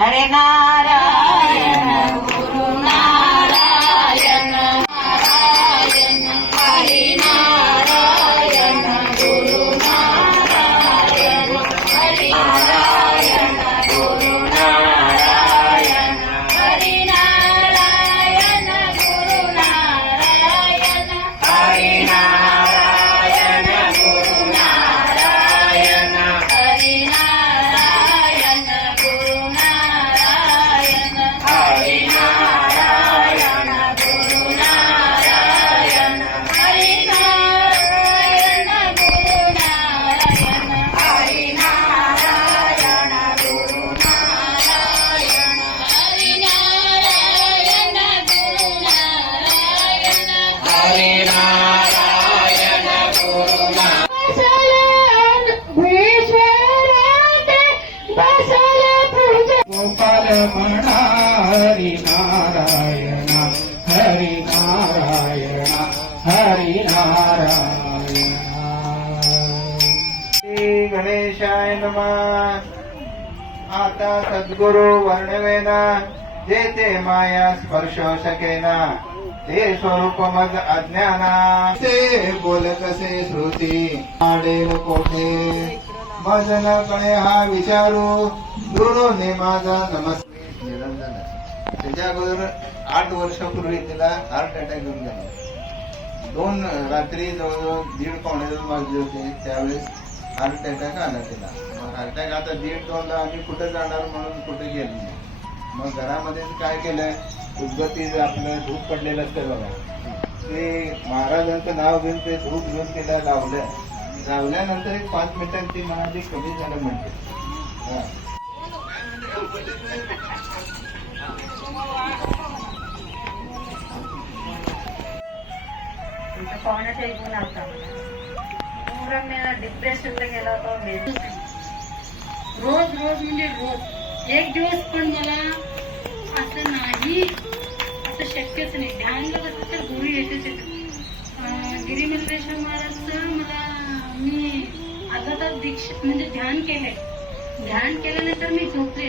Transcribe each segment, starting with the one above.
हरे नाम म्हणा हरी हरी हरी नारायण। गणेशाय आता सद्गुरु वर्णवेना जे ते माया स्पर्श शकेना ते स्वरूप मज अज्ञाना। ते बोलतसे श्रुती आडेल कोठे भजनकडे हा विचारू गुरुने माझा नमस्कार निधन झालं. त्याच्या अगोदर आठ वर्षापूर्वी तिला हार्ट अटॅक येऊन गेला. दोन रात्री जवळजवळ दीड पावणे दोन वाजले होते त्यावेळेस हार्ट अटॅक आला तिला. मग हार्ट अटॅक आता दीड दोनला आम्ही कुठे जाणार म्हणून कुठे गेलो नाही. मग घरामध्ये काय केलंय? उद्गती आपलं धूप पडलेलं असतं बघा. ते महाराजांचं नाव घेऊन ते धूप घेऊन तिला लावलं लावल्यानंतर एक पाच मिनिटांनी ती म्हणाली कमी झालं म्हणते. पाहुण्याचा एक पाहुण्याच्या ऐकून पूर्ण मी डिप्रेशनला गेला होता रोज रोज म्हणजे रोज एक दिवस पण मला असं नाही असं शक्यच नाही ध्यानला कसं तर गोळी येतेच येते अं, गिरिमल्लेश्वर महाराजचं मला मी अर्धा तास दीक्षित म्हणजे ध्यान केलंय ध्यान केल्यानंतर मी झोपले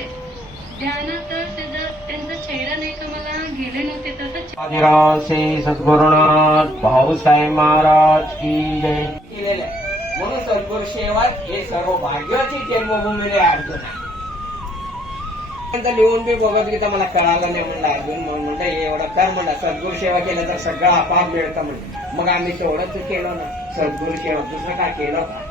ध्यानात तर त्याचा त्यांचा चेहरा नाही का मला? गेले नव्हते तसंच आदिराज श्री सद्गुरुनाथ भाऊसाहेब महाराज की जय. केलेलं आहे. म्हणून सद्गुरू सेवा हे सर्व भाग्याची जन्मभूमी रे अर्जुन आहे. नंतर लिहून बी भगवद्गीता मला कळालं नाही म्हणलं अर्जुन म्हणून म्हणलं हे एवढं कर म्हणलं. सद्गुरू सेवा केलं तर सगळं आपाप मिळतं म्हणलं. मग आम्ही तेवढंच केलं ना. सद्गुरू सेवा दुसरं काय केलं? का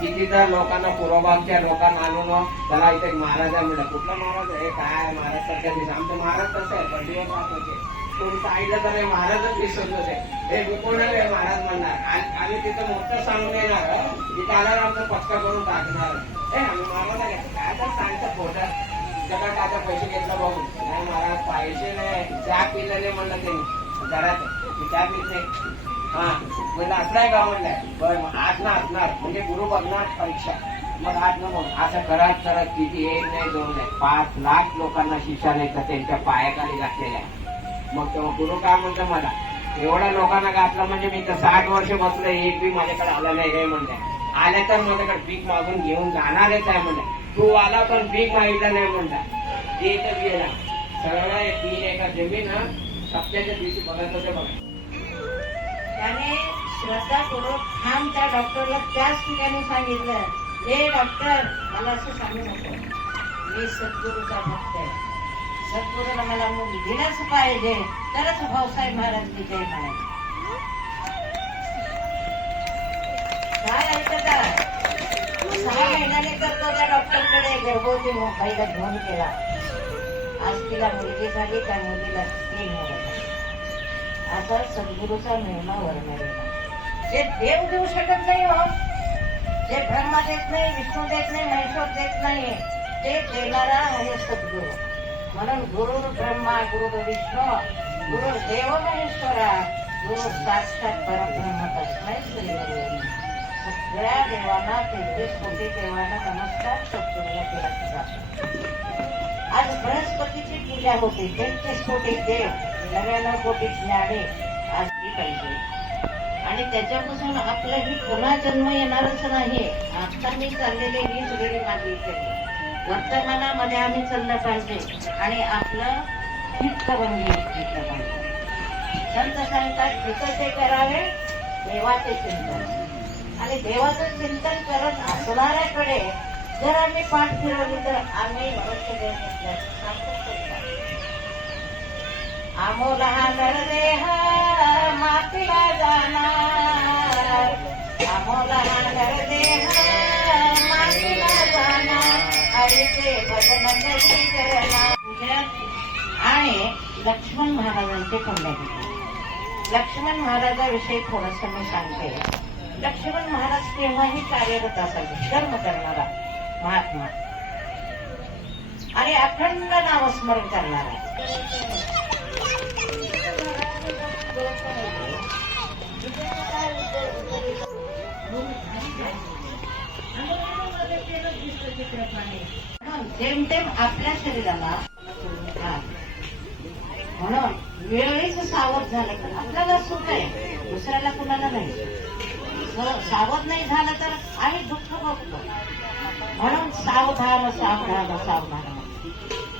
कितीदा लोकांना पूर्वभागच्या लोकांना आणून त्याला इथे महाराज आहे म्हणलं. कुठला महाराज आहे? काय महाराज सध्या दिसत आमचे महाराज कसं आहे? पंडित राहत होते. तुमचं सांगितलं तर महाराजच दिसत होते हे मी आहे महाराज म्हणणार. आणि तिथं मोठं सांगून येणार हं. तिथं आल्यावर आमचं पक्का करून टाकणार. हे आम्ही महाराज आहे. काय तर सांगतं खोटं. जगात आता पैसे घेतला बघून नाही महाराज पैसे नाही. चहा पिलं नाही म्हणलं त्यांनी घरात मी चहा हा म्हणलं आहे का म्हणलंय बरं मग आज ना असणार म्हणजे गुरु बघणार परीक्षा. मग आठ ना मग असं करत करत किती एक नाही दोन नाही पाच लाख लोकांना शिक्षा नाही तर त्यांच्या पायाखाली घातलेल्या. मग तेव्हा गुरु काय म्हणतो मला? एवढ्या लोकांना घातलं म्हणजे मी तर साठ वर्ष बसलो एक बी माझ्याकडे आलं नाही हे म्हणलंय आले तर माझ्याकडे पीक मागून घेऊन जाणारच आहे म्हणलं? तू आला पण पीक मागितलं नाही म्हणला. ते तर गेला. सगळं तीन एका जमीन हं, सप्त्याच्या दिवशी बघायचं ते बघा. त्याने श्रद्धापूर्वक ठाम त्या डॉक्टरला त्याच ठिकाणी सांगितलं हे डॉक्टर मला असं सांगू नको. मी सद्गुरूचा भक्त आहे. सद्गुरूला मला मुली दिलंच पाहिजे. तरच भाऊसाहेब महाराज विजय म्हणायचे काय ऐकता? सहा महिन्याने करतो त्या डॉक्टरकडे गर्भवती बाईला घेऊन केला. आज तिला मुलगी झाली त्या मुलीला तीन मुलं आता सद्गुरूचा महिमा वर्णन जे देव देऊ शकत नाही हो जे ब्रह्मा देत नाही विष्णू देत नाही महेश्वर देत नाही ते देणारा आहे सद्गुरू. म्हणून गुरु ब्रह्मा गुरु विष्णू गुरु देव महेश्वरा गुरु साक्षात परब्रह्म सगळ्या देवांना तेहतीस कोटी देवांना नमस्कार सद्गुरूला केला जातो आज बृहस्पतीची पूजा होते तेहतीस कोटी देव. नव्याण्णव कोटी ज्ञाने असली पाहिजे. आणि त्याच्यापासून आपलं ही पुन्हा जन्म येणारच नाही. आता मी चाललेली ही वेळी माझी केली वर्तमानामध्ये आम्ही चाललं पाहिजे. आणि आपलं हित करून घेतलं पाहिजे संत सांगतात तिथं ते करावे देवाचे चिंतन. आणि देवाचं चिंतन करत असणाऱ्याकडे जर आम्ही पाठ फिरवली तर आम्ही मनुष्य देव घेतल्याचं आमोला नरदेह मातीला जाणार. आमोला मातीला जाणार. हरीचे भजन करणार. आणि लक्ष्मण महाराजांचे पुण्यतिथी लक्ष्मण महाराजाविषयी थोडस मी सांगते. लक्ष्मण महाराज केव्हाही कार्यरत असावे कर्म करणारा महात्मा. आणि अखंड नामस्मरण करणारा. जेमतेम आपल्या शरीराला म्हणून वेळीच सावध झालं तर आपल्याला सुख आहे. दुसऱ्याला कुणाला नाही. सावध नाही झालं तर आम्ही दुःख बघतो. म्हणून सावधान सावधान सावधान.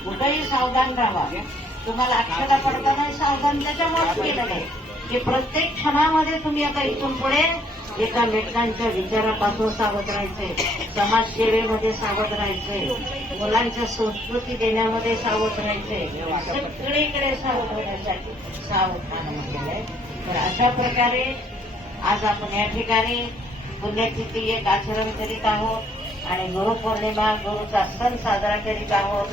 कुठेही सावधान राहावा तुम्हाला अक्षरा पडताना सावधान त्याच्यामुळे केलेलं आहे की प्रत्येक क्षणामध्ये तुम्ही आता इथून पुढे एकामेकांच्या विचारापासून सावध राहायचे. समाजसेवेमध्ये सावध राहायचे. मुलांच्या संस्कृती देण्यामध्ये सावध राहायचे. सगळीकडे सावध होण्यासाठी सावधान म्हटलेलं तर अशा प्रकारे आज आपण या ठिकाणी पुण्यतिथी एक आचरण करीत आहोत आणि गुरुपौर्णिमा गुरुचा सण साजरा करीत आहोत.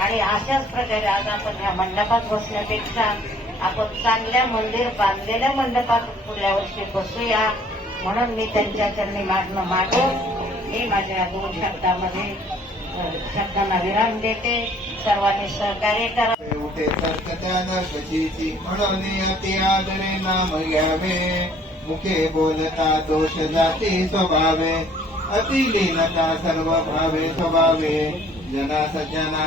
आणि अशाच प्रकारे आज आपण ह्या मंडपात बसण्यापेक्षा आपण चांगल्या मंदिर बांधलेल्या मंडपात पुढल्या वर्षी बसूया. म्हणून मी त्यांच्या चरणी मागणं मागून मी माझ्या दोन शब्दामध्ये शब्दांना विराम देते. सर्वांनी सहकार्य करा. उठे सत्यान म्हणून आदरे नाम घ्यावे. मुखे बोलता दोष जाती स्वभावे. अति सर्व भावे स्वभावे. जना सज्जना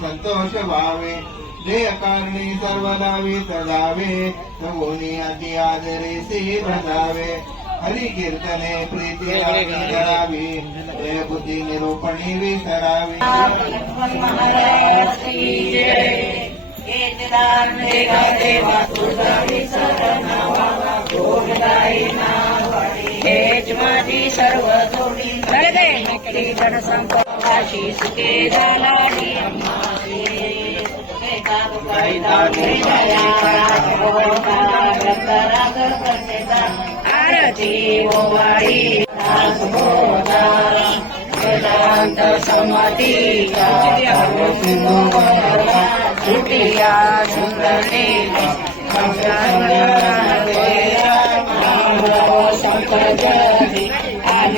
संतोष व्हावे जे कारणी सर्व लावी चढावे सगुणी अति आदरेसी भजावे बनावे हरी कीर्तने प्रीती करावी जय बुद्धी निरूपणी विसरावी। सर्व जोडी नकली गण संपवाशी सुखे झालाडी अम्माशी सुखे कारुकाई दाखली दया राजभोगा आरती ओवाळी वेदांत समाधी सुटिया सुंदरी संपदी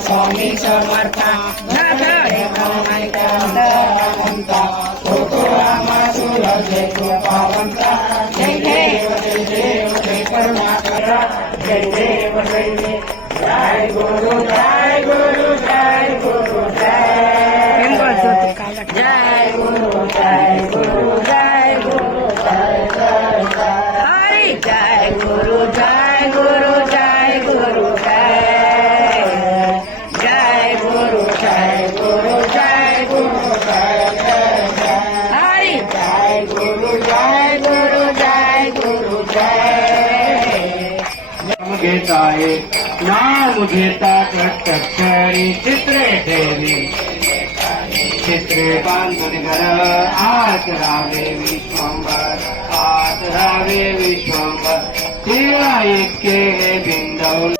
स्वामी समर्थ कृपावंता जय देव जय देव जय परमात्मा जय देव जय देव जय गुरु जय गुरु जय गुरु जय गुरु जय गुरु जय पाए नाम मुझे ताकत तक्षरी चित्रे ठेवी चित्रे बांधून घर आत रावे विश्वंबर आत रावे विश्वंबर तेरा एक बिंदवलं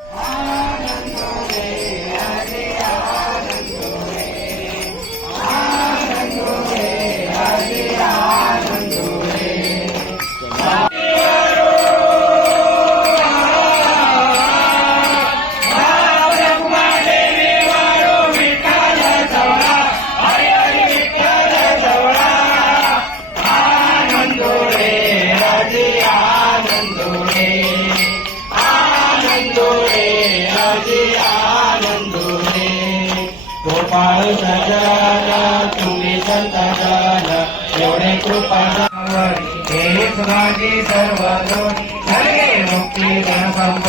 सुभागे सर्वतो सर्वे मुक्तिजनसम्प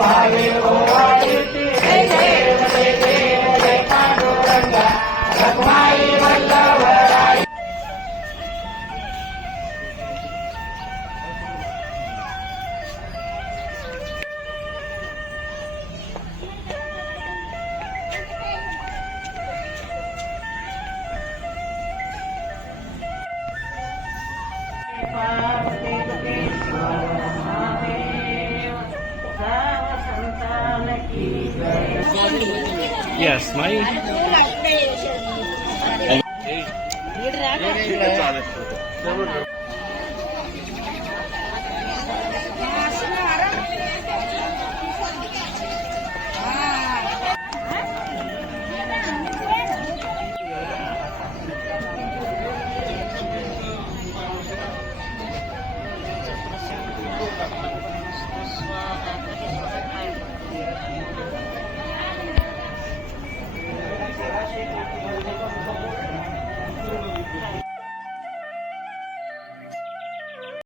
भागे Yes, my. Hey.